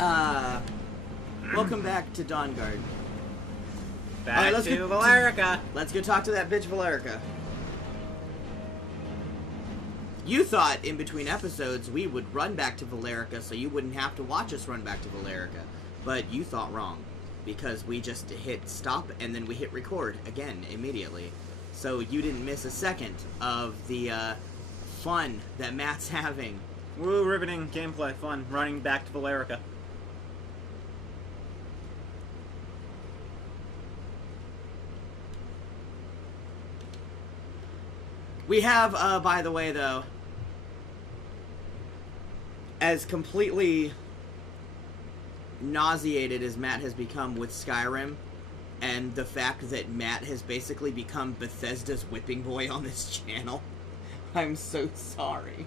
Welcome back to Dawnguard. Back to Valerica. Let's go talk to that bitch Valerica. You thought in between episodes we would run back to Valerica so you wouldn't have to watch us run back to Valerica. But you thought wrong. Because we just hit stop and then we hit record again immediately. So you didn't miss a second of the fun that Matt's having. Woo, riveting gameplay, fun, running back to Valerica. We have, by the way, though, as completely nauseated as Matt has become with Skyrim, and the fact that Matt has basically become Bethesda's whipping boy on this channel, I'm so sorry.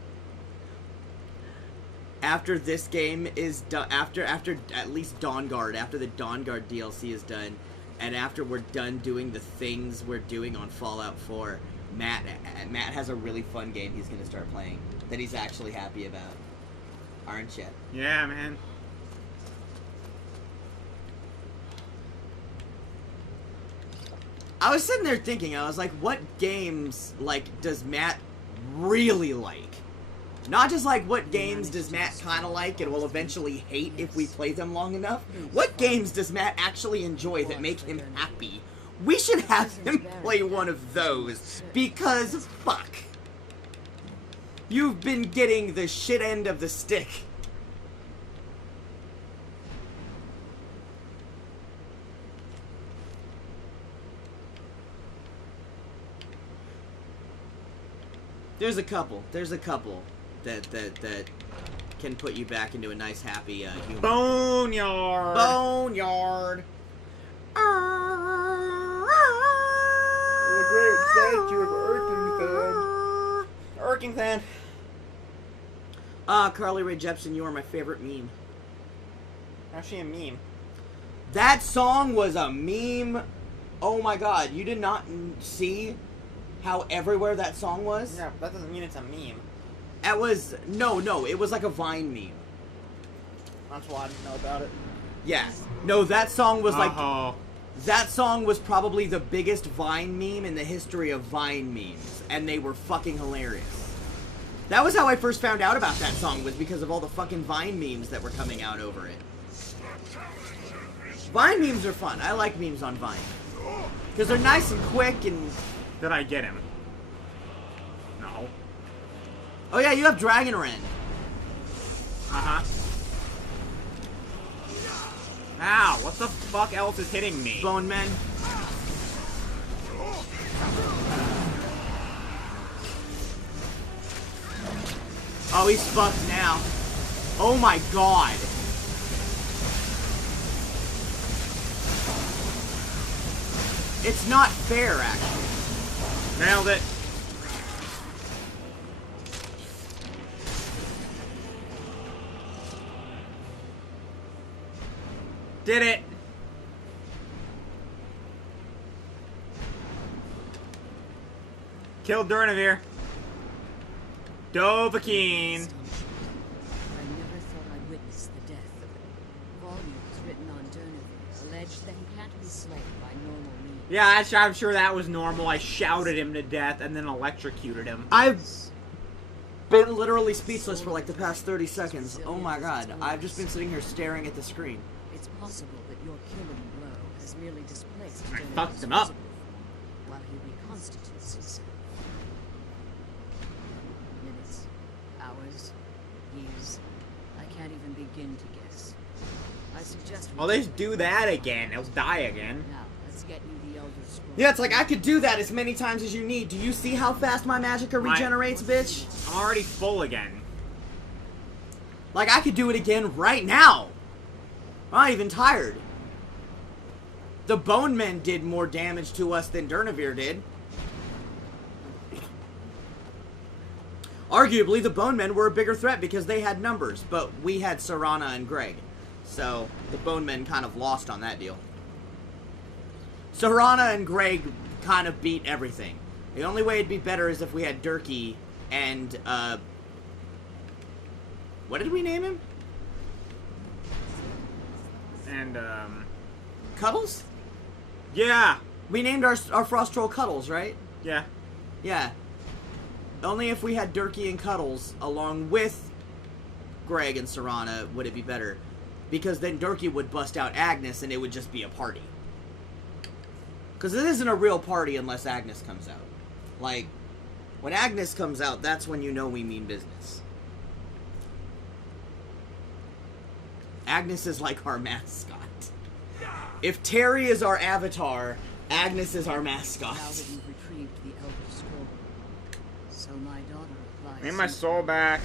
After this game is done, after at least Dawnguard, after the Dawnguard DLC is done, and after we're done doing the things we're doing on Fallout 4, Matt has a really fun game he's gonna start playing that he's actually happy about. Aren't you? Yeah, man. I was sitting there thinking, I was like, what games, like, does Matt really like? Not just like, what games does Matt kind of like and will eventually hate if we play them long enough? What games does Matt actually enjoy that make him happy? We should have him play one of those, because fuck. You've been getting the shit end of the stick. There's a couple that can put you back into a nice, happy humor. Boneyard! Boneyard! The great statue of Erkingthan. Carly Rae Jepsen, you are my favorite meme. How's she a meme? That song was a meme. Oh my god, you did not see how everywhere that song was? Yeah, but that doesn't mean it's a meme. It was, no, it was like a Vine meme. That's why I didn't know about it. Yeah. No, that song was like... Oh. That song was probably the biggest Vine meme in the history of Vine memes, and they were fucking hilarious. That was how I first found out about that song, was because of all the fucking Vine memes that were coming out over it. Vine memes are fun. I like memes on Vine. Because they're nice and quick and... Did I get him? No. Oh yeah, you have Dragon Rend. Uh-huh. Ow, what the fuck else is hitting me? Bone Men. Oh, he's fucked now. Oh my god. It's not fair, actually. Nailed it. Did it! Killed Durnehviir. Dovahkiin. I never thought I'd witness the death of it. Volumes written on Durnehviir allege that he can't be slain by normal means. Yeah, I'm sure that was normal. I shouted him to death and then electrocuted him. I've been literally speechless for like the past 30 seconds. Oh my god. I've just been sitting here staring at the screen. It's possible that your killing blow has merely displaced I Durnehviir's fucked him up. physical form while he reconstitutes himself. Minutes, hours, years. I can't even begin to guess. I suggest we Well, they just do that again. He'll die again. now. Let's get you the Elder Scrolls. Yeah, it's like I could do that as many times as you need. Do you see how fast my magicka regenerates, bitch? I'm already full again. Like, I could do it again right now. I'm not even tired. The Bone Men did more damage to us than Durnehviir did. Arguably, the Bone Men were a bigger threat because they had numbers, but we had Serana and Greg. So, the Bone Men kind of lost on that deal. Serana and Greg kind of beat everything. The only way it'd be better is if we had Durkee and, what did we name him? And, Cuddles? yeah! We named our Frost Troll Cuddles, right? Yeah. Yeah. Only if we had Durkee and Cuddles along with Greg and Serana would it be better. Because then Durkee would bust out Agnes and it would just be a party. Because it isn't a real party unless Agnes comes out. Like, when Agnes comes out, that's when you know we mean business. Agnes is like our mascot. If Terry is our avatar, Agnes is our mascot. Now that you've retrieved the Elder Scroll, so my daughter applies. Need my soul back.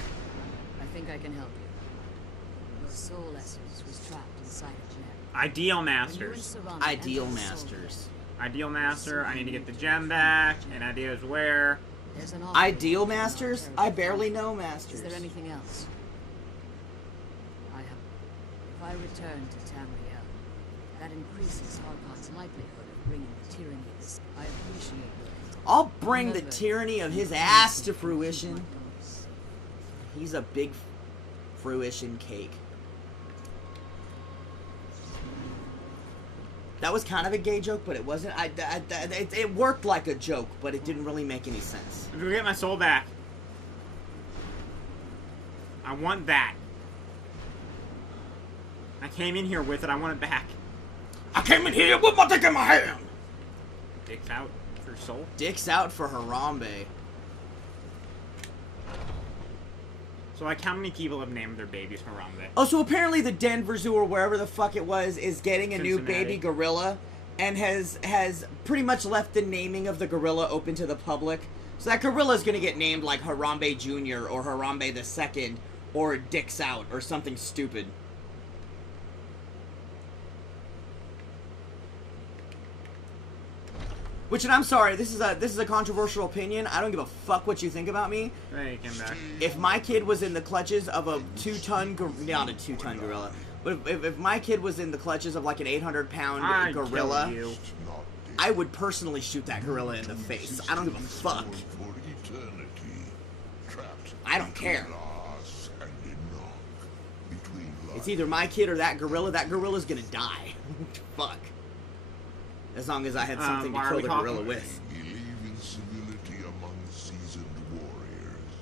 I think I can help you. Your soul essence was trapped inside a gem. Ideal When you and Masters. Serana Ideal entered the soul Masters. Ideal Master, I need to get the gem back, and ideas where. gem, there's an offer Ideal in our Masters? territory. I barely know Masters. Is there anything else? I have. If I return to Tamriel, that increases Harkon's likelihood of bringing the tyranny of this. I appreciate your. I'll bring the Remember, tyranny of his you ass to keep my fruition. promise. He's a big fruition cake. That was kind of a gay joke, but it wasn't. It worked like a joke, but it didn't really make any sense. If we get my soul back. I want that. I came in here with it, I want it back. I came in here with my dick in my hand! Dick's out for soul. Dick's out for Harambe. So, like, how many people have named their babies Harambe? Oh, so apparently the Denver Zoo or wherever the fuck it was is getting a new Cincinnati. baby gorilla and has pretty much left the naming of the gorilla open to the public. So that gorilla's gonna get named like Harambe Jr. or Harambe II or Dick's Out or something stupid. Which, and I'm sorry, this is a controversial opinion. I don't give a fuck what you think about me. Hey, he came back. If my kid was in the clutches of a 2-ton, not a 2-ton gorilla, but if my kid was in the clutches of like an 800-pound I'd gorilla, kill you. I would personally shoot that gorilla in the face. I don't give a fuck. I don't care. It's either my kid or that gorilla. That gorilla's gonna die. Fuck. As long as I had something to why are kill we the talking? gorilla with. Believe in civility among seasoned warriors,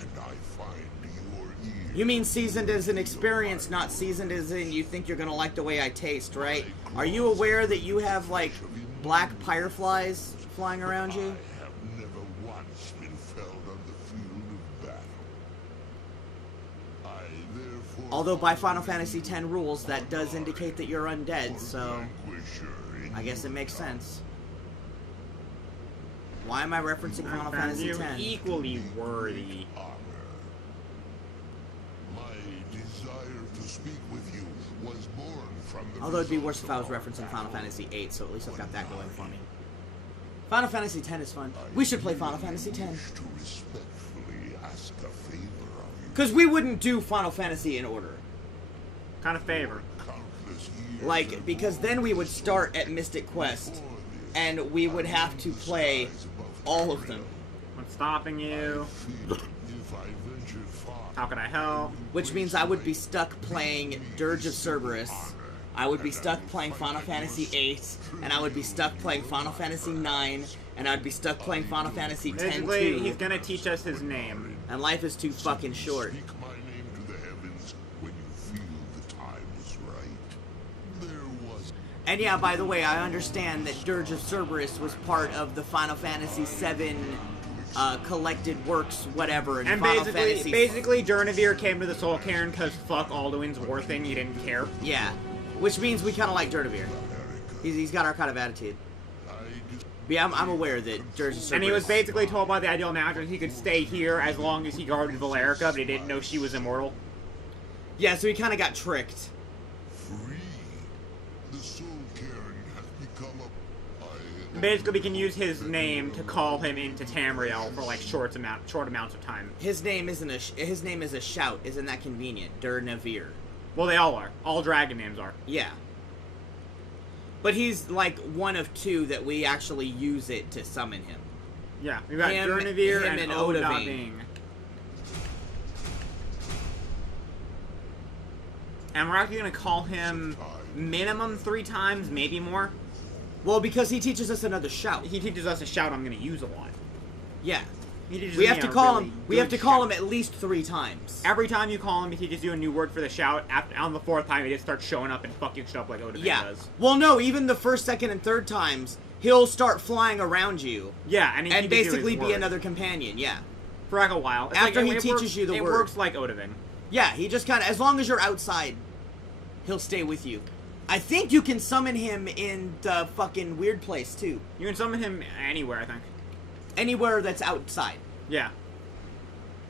and I find your ear. You mean seasoned as an experience, not seasoned as in you think you're gonna like the way I taste, right? Are you aware that you have, like, black fireflies flying around you? I have never once been felled on the field of battle. I therefore. Although by Final Fantasy X rules, that does indicate that you're undead, so I guess it makes sense. Why am I referencing Final Fantasy You're X? equally worthy. My desire to speak with you was born from the. Although it'd be worse if I was referencing Final Fantasy VIII, so at least I've got that going for me. Final Fantasy X is fun. We should play Final Fantasy X. To respectfully ask a favor of you. Because we wouldn't do Final Fantasy in order. Kind of favor. Countless years Like, because then we would start at Mystic Quest, and we would have to play all of them. What's stopping you? if I ventured far. How can I help? Which means I would be stuck playing Dirge of Cerberus, I would be stuck playing Final Fantasy VIII, and I would be stuck playing Final Fantasy IX, and I'd be stuck playing Final Fantasy X Basically, he's too. gonna teach us his name. And life is too fucking short. Speak my name to the heavens when you feel the time is right. There was. And yeah, by the way, I understand that Dirge of Cerberus was part of the Final Fantasy VII collected works, whatever, and And Final basically, Durnehviir came to the Soul Cairn because fuck Alduin's war thing, he didn't care. Yeah, which means we kind of like Durnehviir. He's got our kind of attitude. But yeah, I'm aware that Dirge of Cerberus... And he was basically told by the Ideal Master he could stay here as long as he guarded Valerica, but he didn't know she was immortal. Yeah, so he kind of got tricked. Free. The soul cairn has become a. Basically, we can use his name to call him into Tamriel for like short amounts of time. His name isn't his name is a shout. Isn't that convenient? Durnehviir. Well, they all are. All dragon names are. Yeah. But he's like one of two that we actually use it to summon him. Yeah, we got Him- Durnehviir him and and Odahviing. And we're actually going to call him minimum 3 times, maybe more. Well, because he teaches us another shout. He teaches us a shout I'm going to use a lot. Yeah. He teaches We me have to a call really him. We have good to call shout. him at least 3 times. Every time you call him, he teaches you a new word for the shout. On the 4th time, he just starts showing up and fucking shit up like Odin does. Well, no, even the 1st, 2nd, and 3rd times, he'll start flying around you. Yeah, and he basically be another companion. Yeah. For like a while. It's After like, he teaches you the it word. It works like Odin. Yeah, he just kind of, as long as you're outside, he'll stay with you. I think you can summon him in the fucking weird place, too. You can summon him anywhere, I think. Anywhere that's outside. Yeah.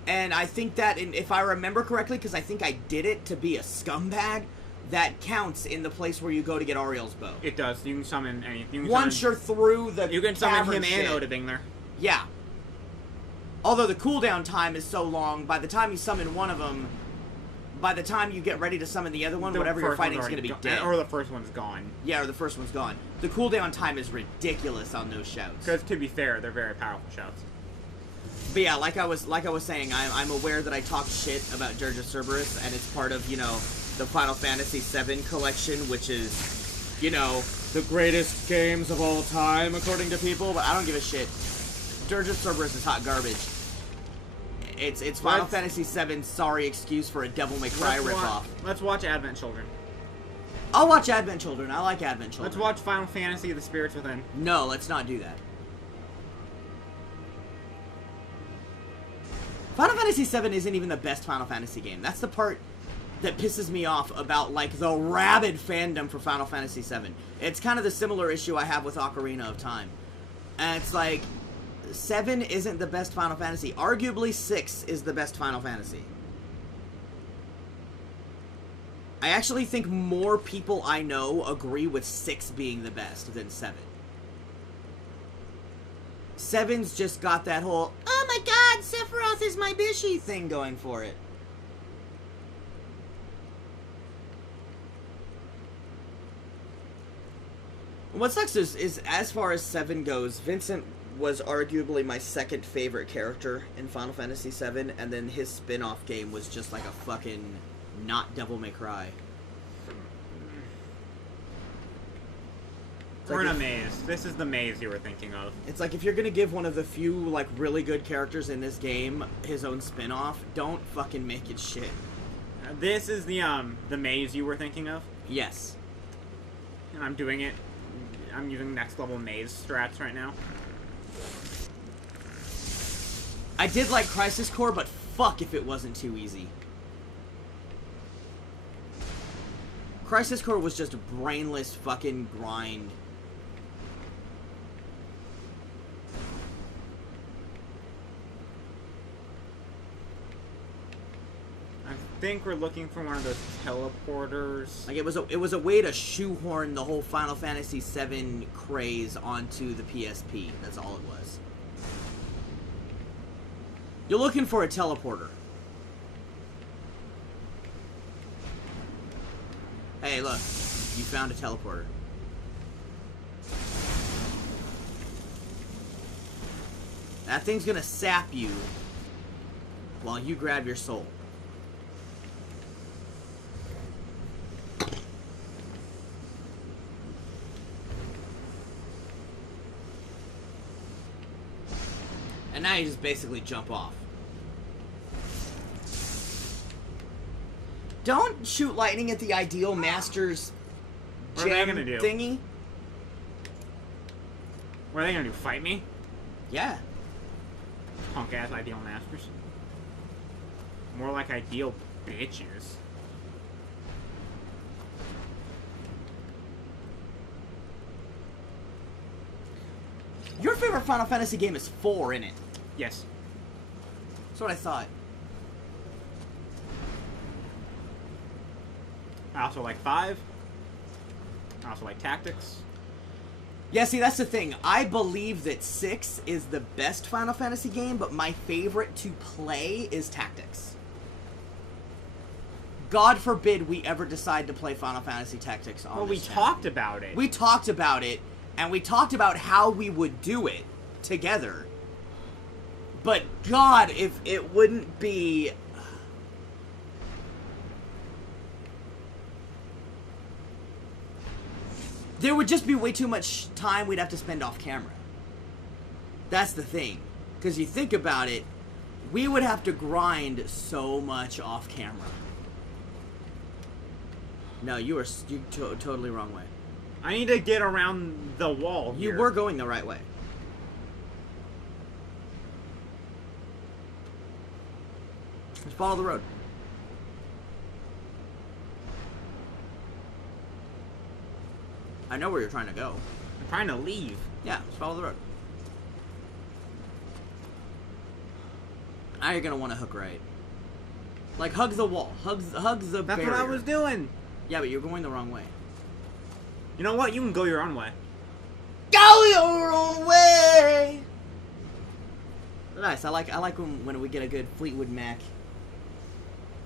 And I think that, if I remember correctly, because I think I did it to be a scumbag, that counts in the place where you go to get Ariel's bow. It does. You can summon anything. Once you're through the You can summon him shit. and Odin there. Yeah. Although the cooldown time is so long, by the time you summon one of them, by the time you get ready to summon the other one, whatever you're fighting is going to be dead. Or the first one's gone. Yeah, or the first one's gone. The cooldown time is ridiculous on those shouts. Because to be fair, they're very powerful shouts. But yeah, like I was saying, I'm aware that I talk shit about Dirge Cerberus, and it's part of, you know, the Final Fantasy VII collection, which is, you know, the greatest games of all time, according to people, but I don't give a shit. Dirge Cerberus is hot garbage. It's Final Fantasy VII's sorry excuse for a Devil May Cry ripoff. Let's watch Advent Children. I'll watch Advent Children. I like Advent Children. Let's watch Final Fantasy: The Spirits Within. No, let's not do that. Final Fantasy VII isn't even the best Final Fantasy game. That's the part that pisses me off about, like, the rabid fandom for Final Fantasy VII. It's kind of the similar issue I have with Ocarina of Time. And it's like, 7 isn't the best Final Fantasy. Arguably, 6 is the best Final Fantasy. I actually think more people I know agree with 6 being the best than 7. 7's just got that whole, oh my god, Sephiroth is my bishy thing going for it. What sucks is as far as 7 goes, Vincent was arguably my 2nd favorite character in Final Fantasy VII, and then his spin-off game was just like a fucking not Devil May Cry. We're in a maze. This is the maze you were thinking of. It's like, if you're gonna give one of the few, like, really good characters in this game his own spin-off, don't fucking make it shit. This is the maze you were thinking of? Yes. And I'm doing it. I'm using next level maze strats right now. I did like Crisis Core, but fuck if it wasn't too easy. Crisis Core was just a brainless fucking grind. I think we're looking for one of those teleporters. Like, it was a way to shoehorn the whole Final Fantasy VII craze onto the PSP. That's all it was. You're looking for a teleporter. Hey, look. You found a teleporter. That thing's gonna sap you while you grab your soul. And now you just basically jump off. Don't shoot lightning at the Ideal Masters What are they gem gonna do? thingy. What are they gonna do? Fight me? Yeah. Punk ass Ideal Masters. More like ideal bitches. Your favorite Final Fantasy game is 4, innit? Yes. That's what I thought. I also like 5. I also like Tactics. Yeah, see, that's the thing. I believe that 6 is the best Final Fantasy game, but my favorite to play is Tactics. God forbid we ever decide to play Final Fantasy Tactics on Well, we this channel. talked about it. We talked about it, and we talked about how we would do it together. But God, if it wouldn't be... There would just be way too much time we'd have to spend off camera. That's the thing. Because you think about it, we would have to grind so much off camera. No, you totally wrong way. I need to get around the wall here. You were going the right way. Just follow the road. I know where you're trying to go. I'm trying to leave. Yeah, just follow the road. Now you're gonna want to hook right. Like, hug the wall. Hug the That's barrier. what I was doing. Yeah, but you're going the wrong way. You know what? You can go your own way. Go your own way! Nice. I like when we get a good Fleetwood Mac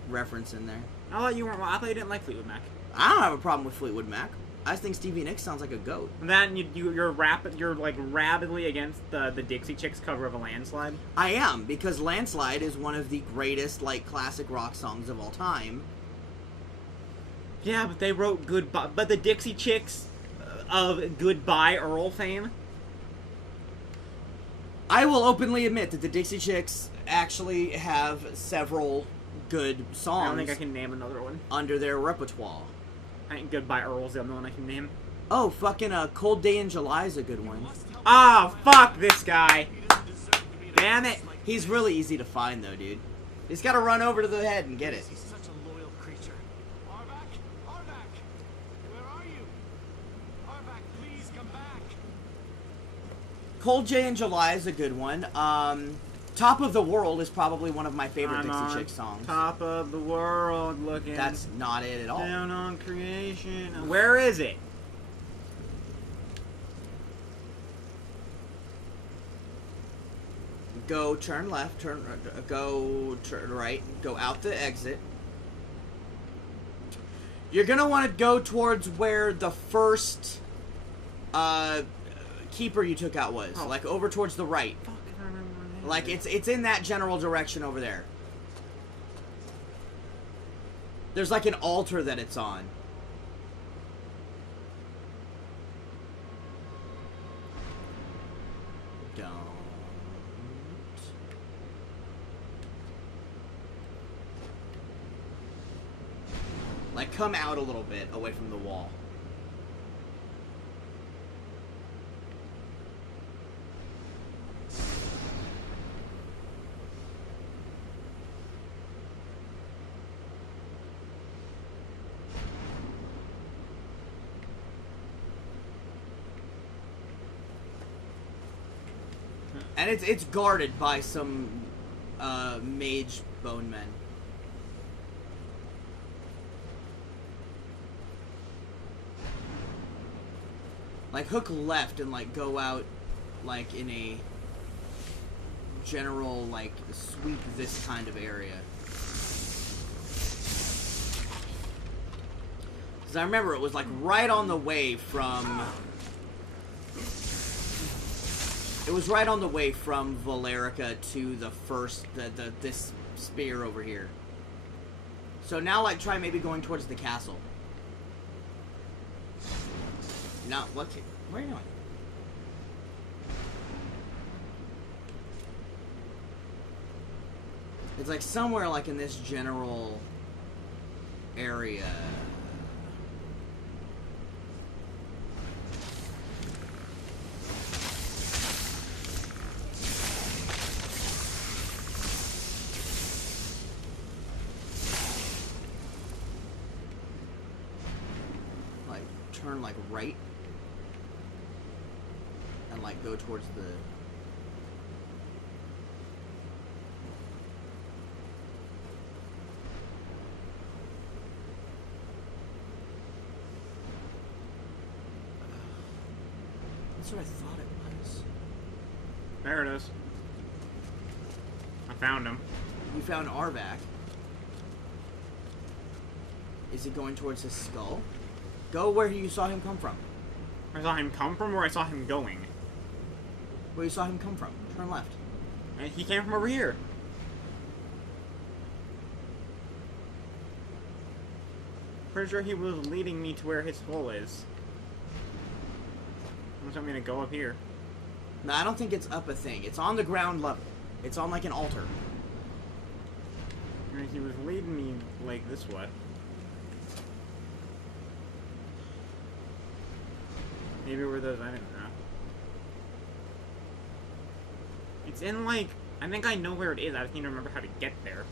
reference in there. I thought you didn't like Fleetwood Mac. I don't have a problem with Fleetwood Mac. I just think Stevie Nicks sounds like a goat. And then you're like rabidly against the Dixie Chicks cover of a Landslide. I am, because Landslide is one of the greatest, like, classic rock songs of all time. Yeah, but they wrote Goodbye. But the Dixie Chicks of Goodbye Earl fame. I will openly admit that the Dixie Chicks actually have several good songs. I don't think I can name another one. Under their repertoire. I think Goodbye Earl's the only one I can name. Oh, fucking Cold Day in July is a good one. Ah, fuck this guy. Damn it. He's really easy to find, though, dude. He's got to run over to the head and get it. He's such a loyal creature. Arvak, where are you? Arvak, please come back. Cold Day in July is a good one. Top of the World is probably one of my favorite I'm Dixie on Chicks songs. Top of the world, looking That's not it at all. down on creation. Where is it? Go turn left, go turn right, go out the exit. You're gonna want to go towards where the first keeper you took out was, like over towards the right. Fuck, I don't remember where it Like is. it's in that general direction over there. There's like an altar that it's on. Don't. Like, come out a little bit away from the wall. And it's guarded by some mage bone men. Like, hook left and, like, go out, like, in a general, like, sweep this kind of area. Because I remember it was, like, right on the way from... It was right on the way from Valerica to the first, this spear over here. So now, like, try maybe going towards the castle. No, what? Where are you going? It's like somewhere like in this general area. Like turn like right. And like go towards the that's what I thought it was. There it is. I found him. You found Arvak. Is he going towards his skull? Go where you saw him come from. Where I saw him come from, or I saw him going? Where you saw him come from. Turn left. And he came from over here. Pretty sure he was leading me to where his skull is. Unless I'm gonna go up here. No, I don't think it's up a thing. It's on the ground level. It's on like an altar. I mean, he was leading me like this way. Maybe where those, I don't know. It's in like, I think I know where it is. I just need to remember how to get there.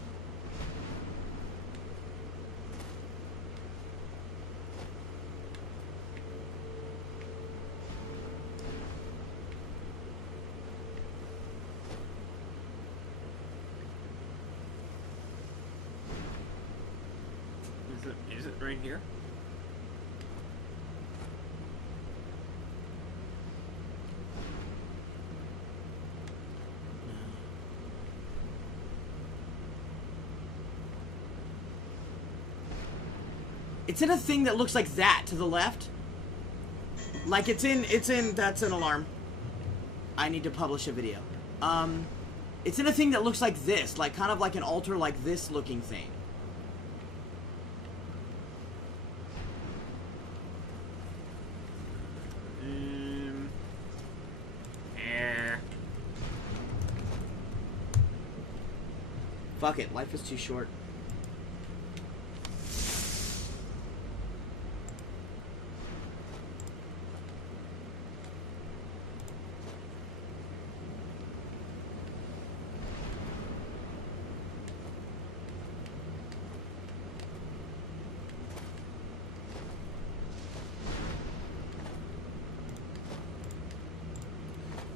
Is it right here? It's in a thing that looks like that to the left. Like it's in, that's an alarm. I need to publish a video. It's in a thing that looks like this, like kind of like an altar like this looking thing. Fuck it, life is too short.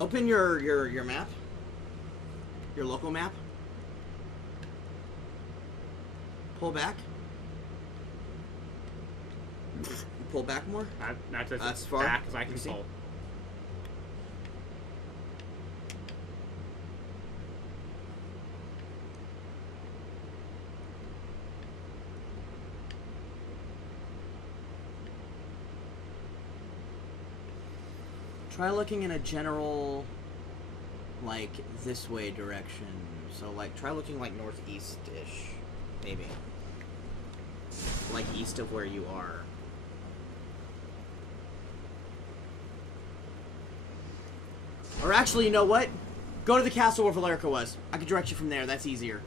Open your map. Your local map. Pull back. Pull back more. That's far. back as I can see. pull. Try looking in a general, like, this way direction. So, like, try looking, like, northeast-ish, maybe. Like, east of where you are. Or actually, you know what? Go to the castle where Valerica was. I could direct you from there. That's easier.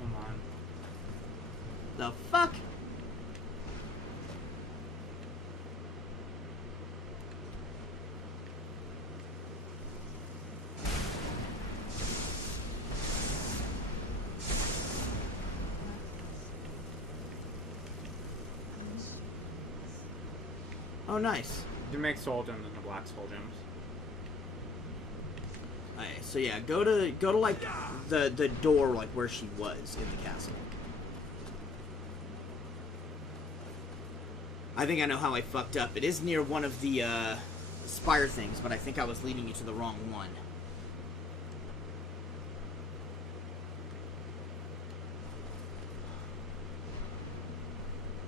Come on. The fuck? Oh, nice. You make soul gems and the black soul gems. Alright, so yeah, go to like the door, like where she was in the castle. I think I know how I fucked up. It is near one of the spire things, but I think I was leading you to the wrong one.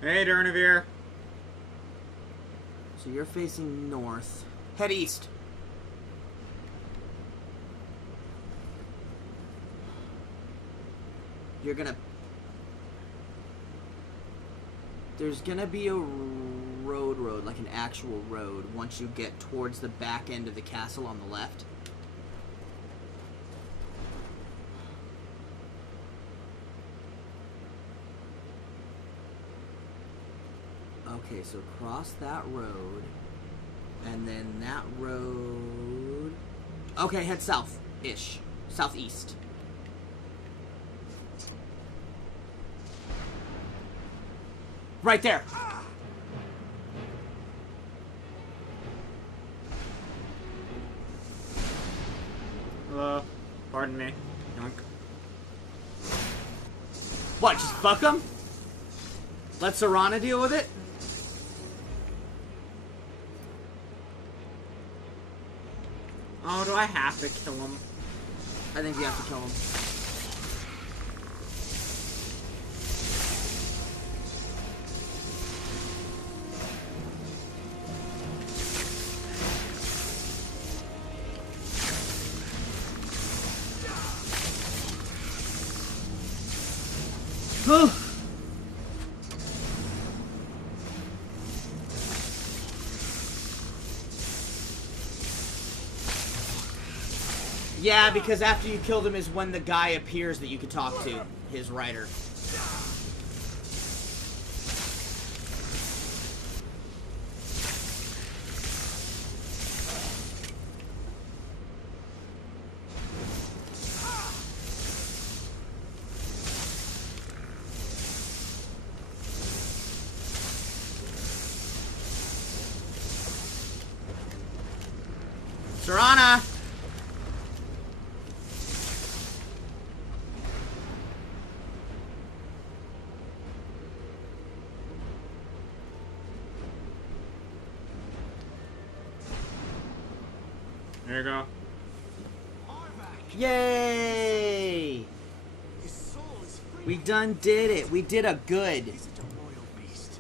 Hey, Durnehviir. So you're facing north. Head east. You're gonna... There's gonna be a road, like an actual road, once you get towards the back end of the castle on the left. Okay, so cross that road, and then that road... Okay, head south-ish. Southeast. Right there. Hello. Pardon me. Yoink. What, just fuck him? Let Serana deal with it? Oh, do I have to kill him? I think you have to kill him. Yeah, because after you killed him is when the guy appears that you could talk to, his rider. Serana! There you go. Arvak! Yay! His soul is free. We done did it. We did a good. He's such a loyal beast.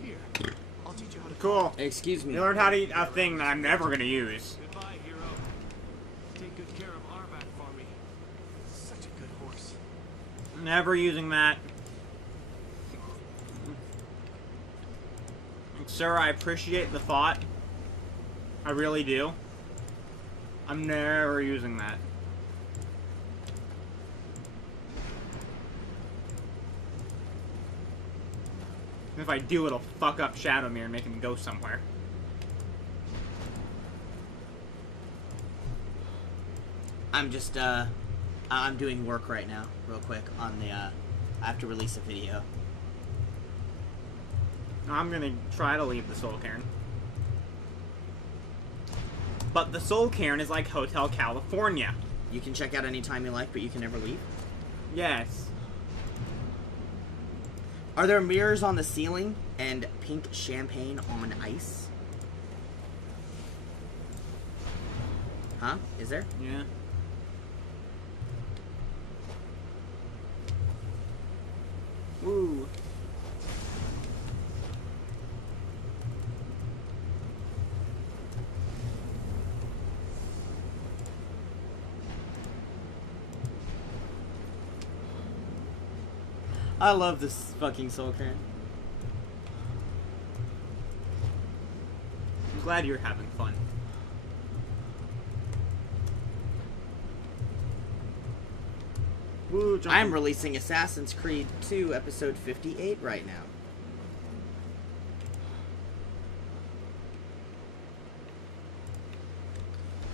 Here, I'll teach you how to. Cool. Excuse me. You learned how to eat a thing that I'm never gonna use. Goodbye, hero. Take good care of Arvak for me. Such a good horse. Never using that. Sir, I appreciate the thought. I really do. I'm never using that. If I do, it'll fuck up Shadowmere and make him go somewhere. I'm just, I'm doing work right now, real quick, on the, I have to release a video. I'm gonna try to leave the Soul Cairn. But the Soul Cairn is like Hotel California. You can check out anytime you like, but you can never leave. Yes. Are there mirrors on the ceiling and pink champagne on ice? Huh? Is there? Yeah. Woo. I love this fucking Soul Cairn. I'm glad you're having fun. Woo, jumping. I'm releasing Assassin's Creed 2 Episode 58 right now.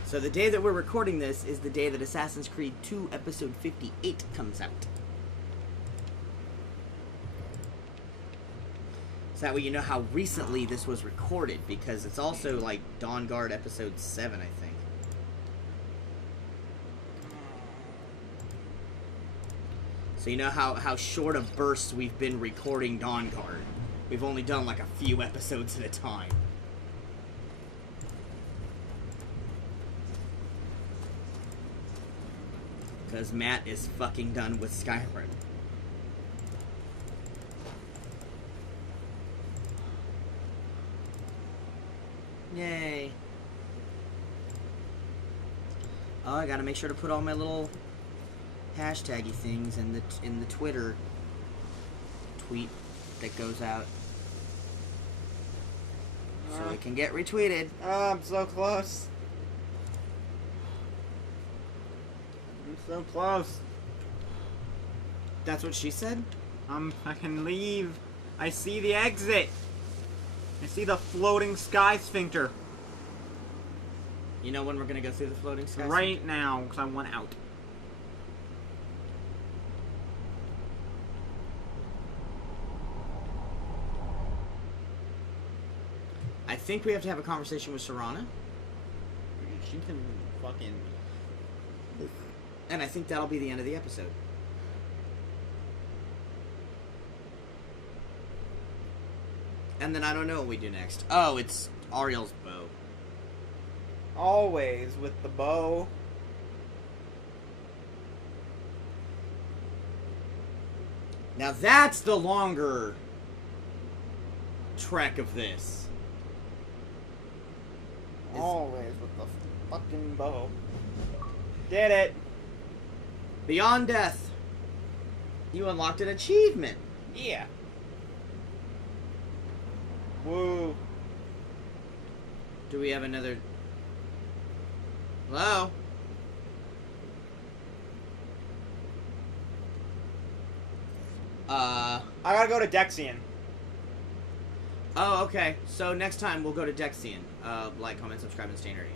So the day that we're recording this is the day that Assassin's Creed 2 Episode 58 comes out. So that way you know how recently this was recorded, because it's also like Dawnguard Episode 7, I think. So you know how short of bursts we've been recording Dawnguard. We've only done like a few episodes at a time. Because Matt is fucking done with Skyrim. Yay. Oh, I gotta make sure to put all my little hashtaggy things in the Twitter tweet that goes out. So it can get retweeted. Oh, I'm so close. I'm so close. That's what she said? I can leave. I see the exit. I see the floating sky sphincter. You know when we're gonna go through the floating sky? Right now, because I want out. I think we have to have a conversation with Serana. She can fucking... And I think that'll be the end of the episode. And then I don't know what we do next. Oh, it's Ariel's bow. Always with the bow. Now that's the longer trek of this. Always with the fucking bow. Did it. Beyond Death. You unlocked an achievement. Yeah. Woo. Do we have another... Hello? I gotta go to Dexian. Oh, okay. So next time we'll go to Dexian. Like, comment, subscribe, and stay nerdy.